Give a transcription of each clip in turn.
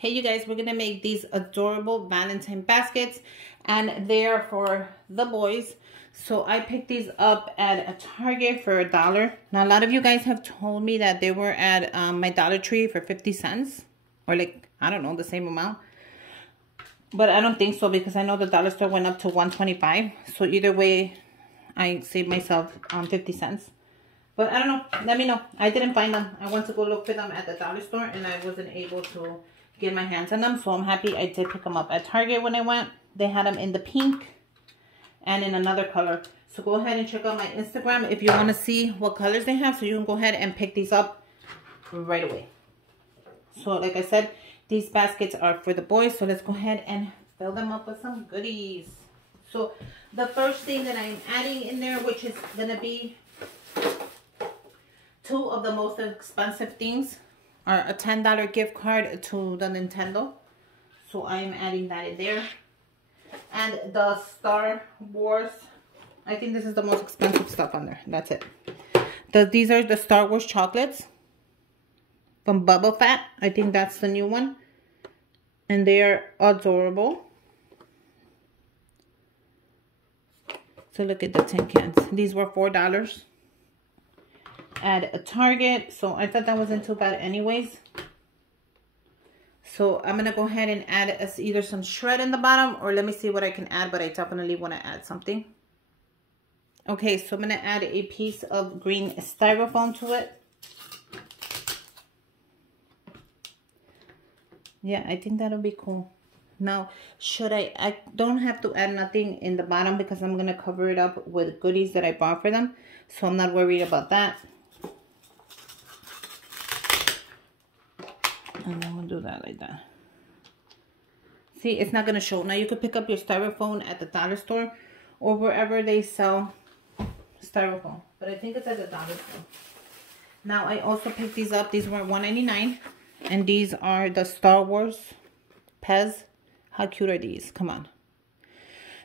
Hey you guys, we're gonna make these adorable Valentine baskets, and they're for the boys. So I picked these up at a Target for $1. Now a lot of you guys have told me that they were at my Dollar Tree for 50 cents, or like, I don't know, the same amount. But I don't think so, because I know the dollar store went up to 125. So either way, I saved myself 50 cents. But I don't know, let me know. I didn't find them. I went to go look for them at the dollar store and I wasn't able to get my hands on them. So I'm happy I did pick them up at Target when I went. They had them in the pink and in another color. So go ahead and check out my Instagram if you want to see what colors they have, so you can go ahead and pick these up right away. So like I said, these baskets are for the boys. So let's go ahead and fill them up with some goodies. So the first thing that I'm adding in there, which is going to be two of the most expensive things, are a $10 gift card to the Nintendo. So I am adding that in there. And the Star Wars, I think this is the most expensive stuff on there. That's it. These are the Star Wars chocolates from Bubble Fat. I think that's the new one. And they are adorable. So look at the tin cans. These were $4 at a Target. So I thought that wasn't too bad anyways. So I'm going to go ahead and add either some shred in the bottom, or let me see what I can add, but I definitely want to add something. Okay, so I'm going to add a piece of green styrofoam to it. Yeah, I think that'll be cool. Now, I don't have to add nothing in the bottom because I'm going to cover it up with goodies that I bought for them. So I'm not worried about that. And then we'll do that like that. See, it's not going to show. Now you could pick up your styrofoam at the dollar store or wherever they sell styrofoam. But I think it's at the dollar store. Now I also picked these up. These were $1.99. And these are the Star Wars Pez. How cute are these? Come on.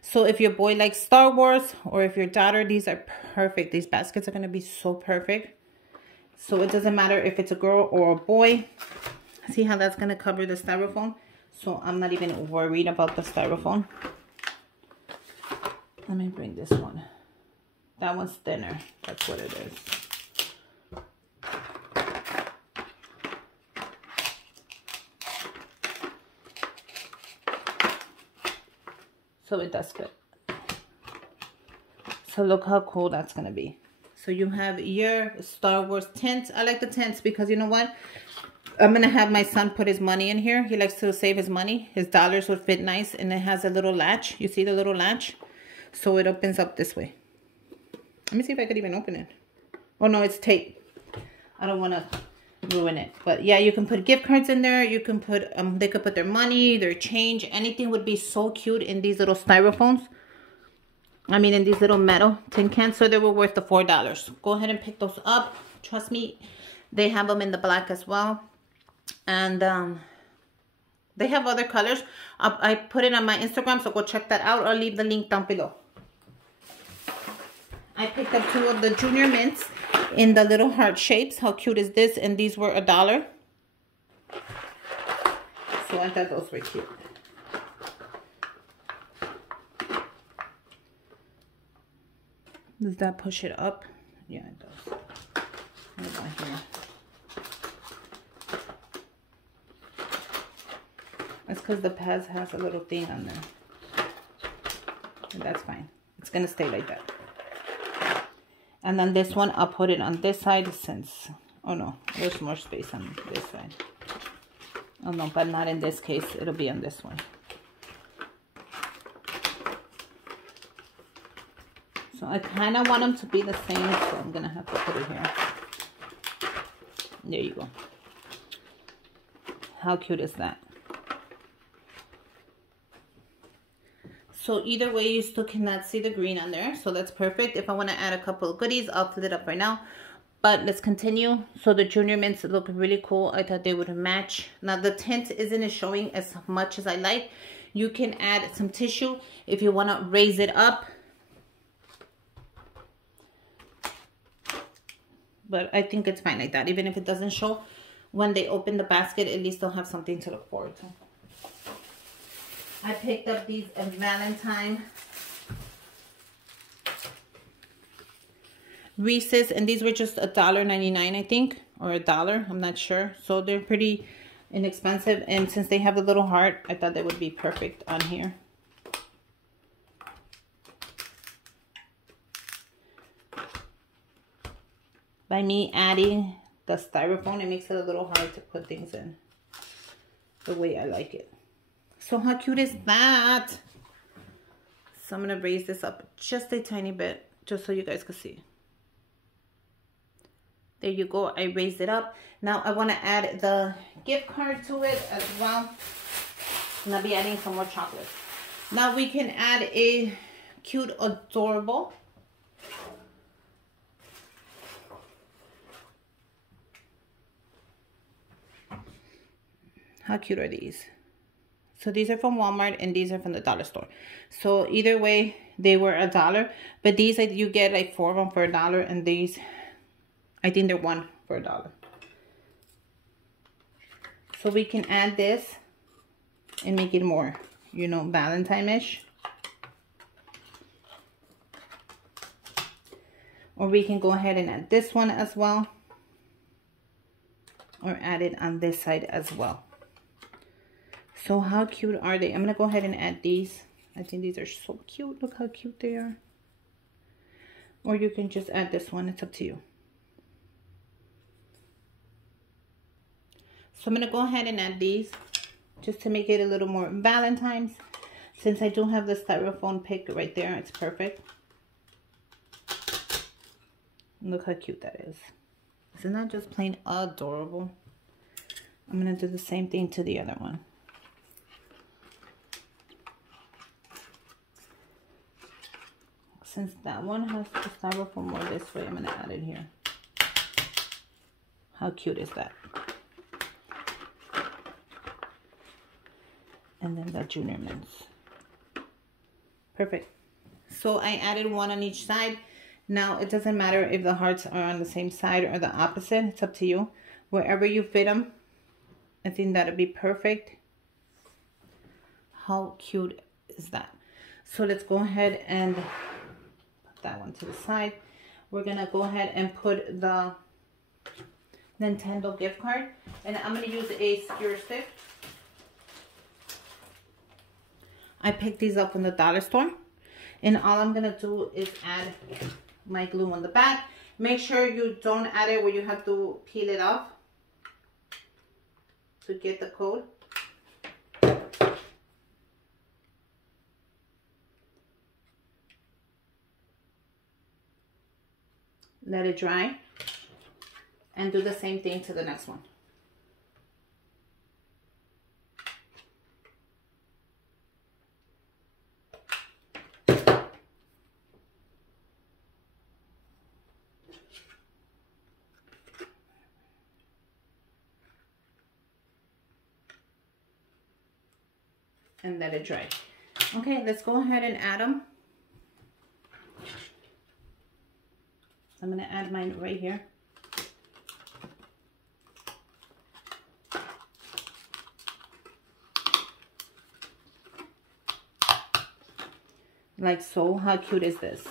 So if your boy likes Star Wars, or if your daughter, these are perfect. These baskets are going to be so perfect. So it doesn't matter if it's a girl or a boy. See how that's going to cover the styrofoam? So I'm not even worried about the styrofoam. Let me bring this one. That one's thinner. That's what it is. So it does fit. So look how cool that's going to be. So you have your Star Wars tents. I like the tents because you know what? I'm going to have my son put his money in here. He likes to save his money. His dollars would fit nice. And it has a little latch. You see the little latch? So it opens up this way. Let me see if I could even open it. Oh no, it's tape. I don't want to ruin it. But yeah, you can put gift cards in there. You can put, they could put their money, their change. Anything would be so cute in these little styrophones. I mean, in these little metal tin cans. So they were worth the $4. Go ahead and pick those up. Trust me, they have them in the black as well. And they have other colors. I put it on my Instagram, so go check that out. I'll leave the link down below. I picked up two of the Junior Mints in the little heart shapes. How cute is this? And these were $1. So I thought those were cute. Does that push it up? Yeah, it does. What about here? That's because the Pez has a little thing on there. And that's fine. It's going to stay like that. And then this one, I'll put it on this side since... Oh no, there's more space on this side. Oh no, but not in this case. It'll be on this one. So I kind of want them to be the same, so I'm going to have to put it here. There you go. How cute is that? So either way, you still cannot see the green on there. So that's perfect. If I want to add a couple of goodies, I'll fill it up right now. But let's continue. So the Junior Mints look really cool. I thought they would match. Now the tint isn't showing as much as I like. You can add some tissue if you want to raise it up. But I think it's fine like that. Even if it doesn't show, when they open the basket, at least they'll have something to look forward to. I picked up these Valentine Reese's, and these were just $1.99, I think, or $1, I'm not sure. So they're pretty inexpensive, and since they have a little heart, I thought they would be perfect on here. By me adding the styrofoam, it makes it a little hard to put things in the way I like it. So how cute is that? So I'm gonna raise this up just a tiny bit, just so you guys can see. There you go, I raised it up. Now I wanna add the gift card to it as well. And I'll be adding some more chocolate. Now we can add a cute, adorable how cute are these? So these are from Walmart and these are from the dollar store. So either way, they were $1, but these you get like 4 of them for $1, and these, I think they're 1 for $1. So we can add this and make it more, you know, Valentine-ish. Or we can go ahead and add this one as well, or add it on this side as well. So how cute are they? I'm gonna go ahead and add these. I think these are so cute. Look how cute they are. Or you can just add this one, it's up to you. So I'm gonna go ahead and add these just to make it a little more Valentine's. Since I do have the styrofoam pick right there, it's perfect. Look how cute that is. Isn't that just plain adorable? I'm gonna do the same thing to the other one. Since that one has the styrofoam more this way, I'm gonna add it here. How cute is that? And then the junior mints. Perfect. So I added one on each side. Now it doesn't matter if the hearts are on the same side or the opposite. It's up to you. Wherever you fit them, I think that'll be perfect. How cute is that? So let's go ahead and that one to the side. We're gonna go ahead and put the Nintendo gift card, and I'm gonna use a skewer stick. I picked these up from the dollar store, and all I'm gonna do is add my glue on the back. Make sure you don't add it where you have to peel it off to get the code. Let it dry, and do the same thing to the next one. And let it dry. Okay, let's go ahead and add them. I'm gonna add mine right here. Like so. How cute is this?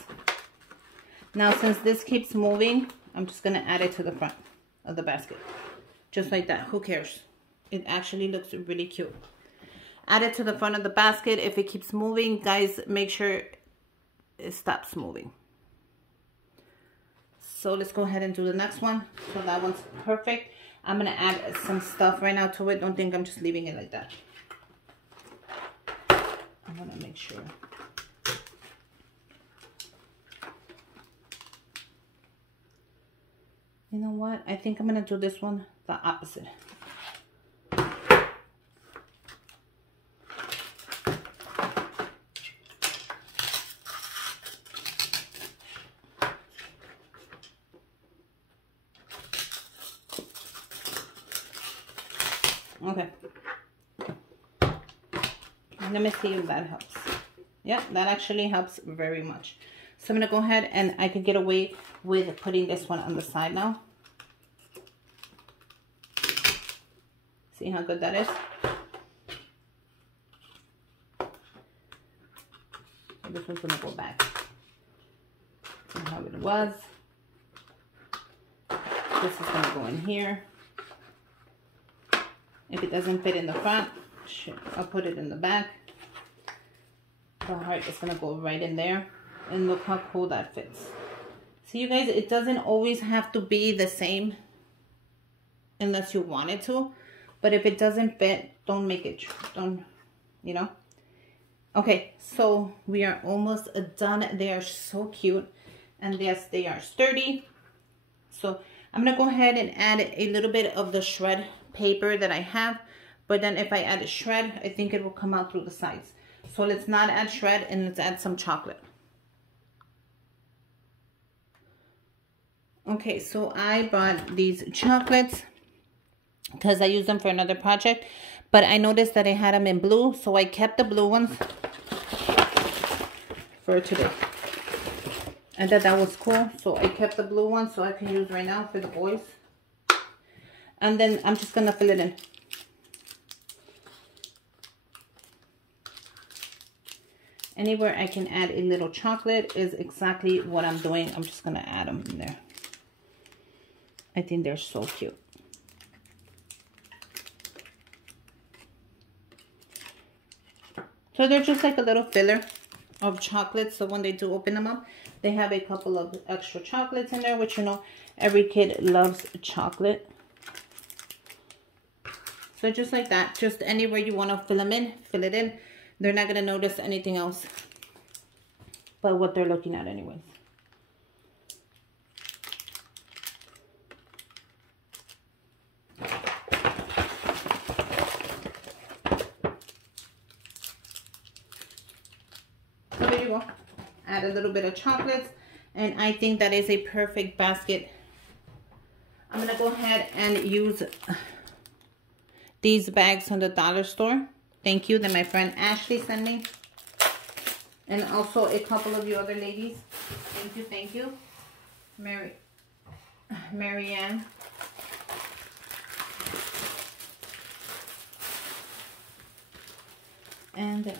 Now since this keeps moving, I'm just gonna add it to the front of the basket. Just like that. Who cares? It actually looks really cute. Add it to the front of the basket. If it keeps moving, guys, make sure it stops moving. So let's go ahead and do the next one. So that one's perfect. I'm gonna add some stuff right now to it. Don't think I'm just leaving it like that. I'm gonna make sure. You know what? I think I'm gonna do this one the opposite. Okay. Let me see if that helps. Yeah, that actually helps very much. So I'm going to go ahead and I can get away with putting this one on the side now. See how good that is? So this one's gonna go back. See how it was. This is gonna go in here. If it doesn't fit in the front, I'll put it in the back. The heart is gonna go right in there. And look how cool that fits. See, you guys, it doesn't always have to be the same unless you want it to. But if it doesn't fit, don't make it, you know. Okay, so we are almost done. They are so cute. And yes, they are sturdy. So I'm going to go ahead and add a little bit of the shred paper that I have. But then if I add a shred, I think it will come out through the sides. So let's not add shred and let's add some chocolate. Okay, so I bought these chocolates because I use them for another project. But I noticed that I had them in blue, so I kept the blue ones for today. I thought that was cool, so I kept the blue ones so I can use right now for the boys. And then I'm just going to fill it in. Anywhere I can add a little chocolate is exactly what I'm doing. I'm just going to add them in there. I think they're so cute. So they're just like a little filler of chocolate. So when they do open them up, they have a couple of extra chocolates in there, which, you know, every kid loves chocolate. So just like that, just anywhere you want to fill them in, fill it in. They're not going to notice anything else but what they're looking at anyways. So there you go. Add a little bit of chocolates, and I think that is a perfect basket. I'm going to go ahead and use these bags from the dollar store. Thank you, that my friend Ashley sent me. And also a couple of you other ladies. Thank you. Marianne. And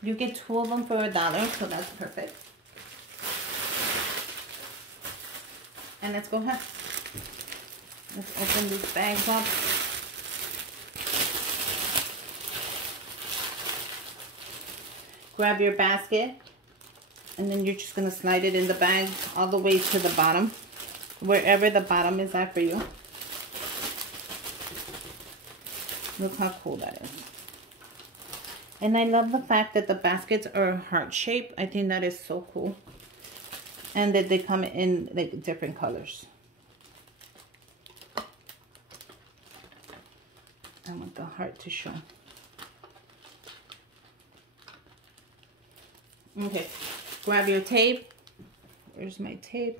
you get 2 of them for $1, so that's perfect. And let's go ahead. Let's open these bags up. Grab your basket, and then you're just going to slide it in the bag all the way to the bottom, wherever the bottom is at for you. Look how cool that is. And I love the fact that the baskets are heart shaped. I think that is so cool. And that they come in like different colors. I want the heart to show. Okay, grab your tape. Where's my tape?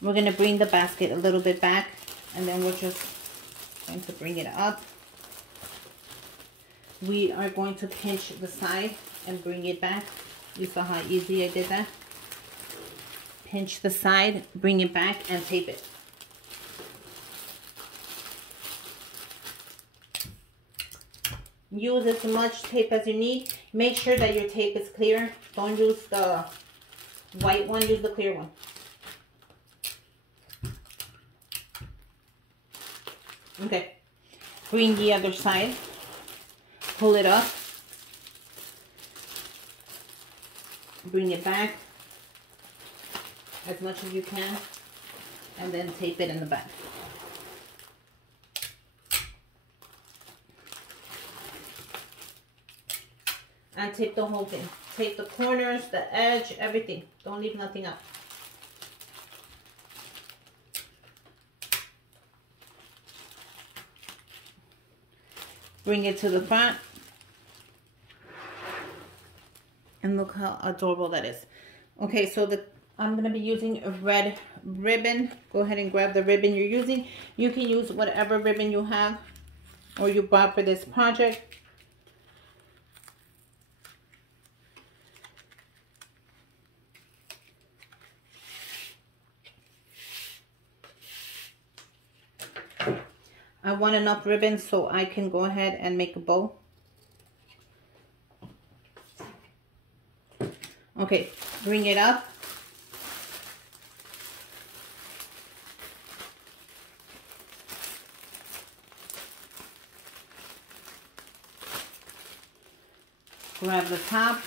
We're going to bring the basket a little bit back, and then we're just going to bring it up. We are going to pinch the side and bring it back. You saw how easy I did that? Pinch the side, bring it back, and tape it. Use as much tape as you need. Make sure that your tape is clear. Don't use the white one, use the clear one. Okay, bring the other side. Pull it up. Bring it back as much as you can. And then tape it in the back. And tape the whole thing. Tape the corners, the edge, everything. Don't leave nothing up. Bring it to the front. And look how adorable that is. Okay, so I'm going to be using a red ribbon. Go ahead and grab the ribbon you're using. You can use whatever ribbon you have or you bought for this project. I want enough ribbon so I can go ahead and make a bow. Okay, bring it up. Grab the top.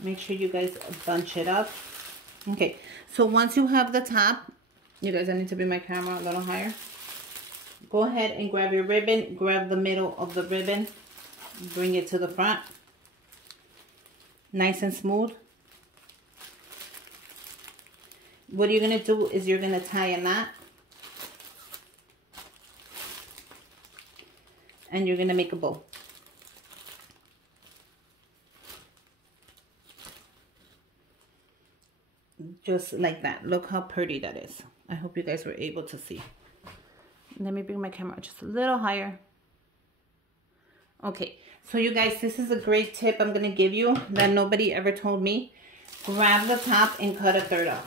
Make sure you guys bunch it up. Okay, so once you have the top, you guys, I need to bring my camera a little higher. Go ahead and grab your ribbon. Grab the middle of the ribbon. Bring it to the front. Nice and smooth. What you're going to do is you're going to tie a knot. And you're going to make a bow. Just like that. Look how pretty that is. I hope you guys were able to see. Let me bring my camera just a little higher. Okay, so you guys, this is a great tip I'm going to give you that nobody ever told me. Grab the top and cut a third off.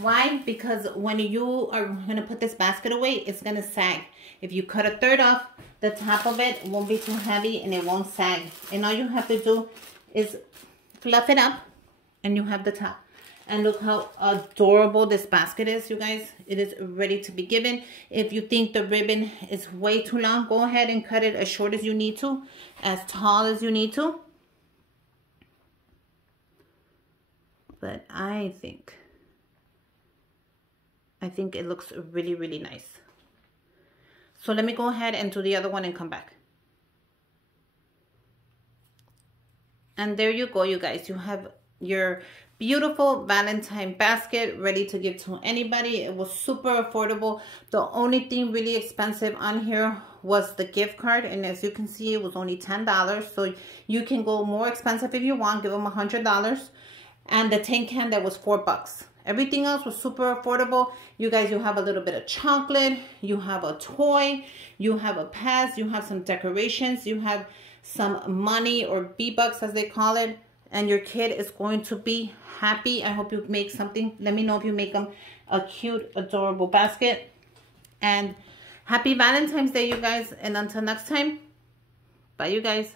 Why? Because when you are going to put this basket away, it's going to sag. If you cut a third off, the top of it won't be too heavy and it won't sag. And all you have to do is fluff it up and you have the top. And look how adorable this basket is, you guys. It is ready to be given. If you think the ribbon is way too long, go ahead and cut it as short as you need to, as tall as you need to. But I think it looks really, really nice. So let me go ahead and do the other one and come back. And there you go, you guys. You have your beautiful Valentine basket ready to give to anybody. It was super affordable. The only thing really expensive on here was the gift card. And as you can see, it was only $10. So you can go more expensive if you want. Give them $100. And the tin can, that was $4. Everything else was super affordable. You guys, you have a little bit of chocolate. You have a toy. You have a pass. You have some decorations. You have some money or V-Bucks as they call it. And your kid is going to be happy. I hope you make something. Let me know if you make them a cute, adorable basket. And happy Valentine's Day, you guys. And until next time, bye, you guys.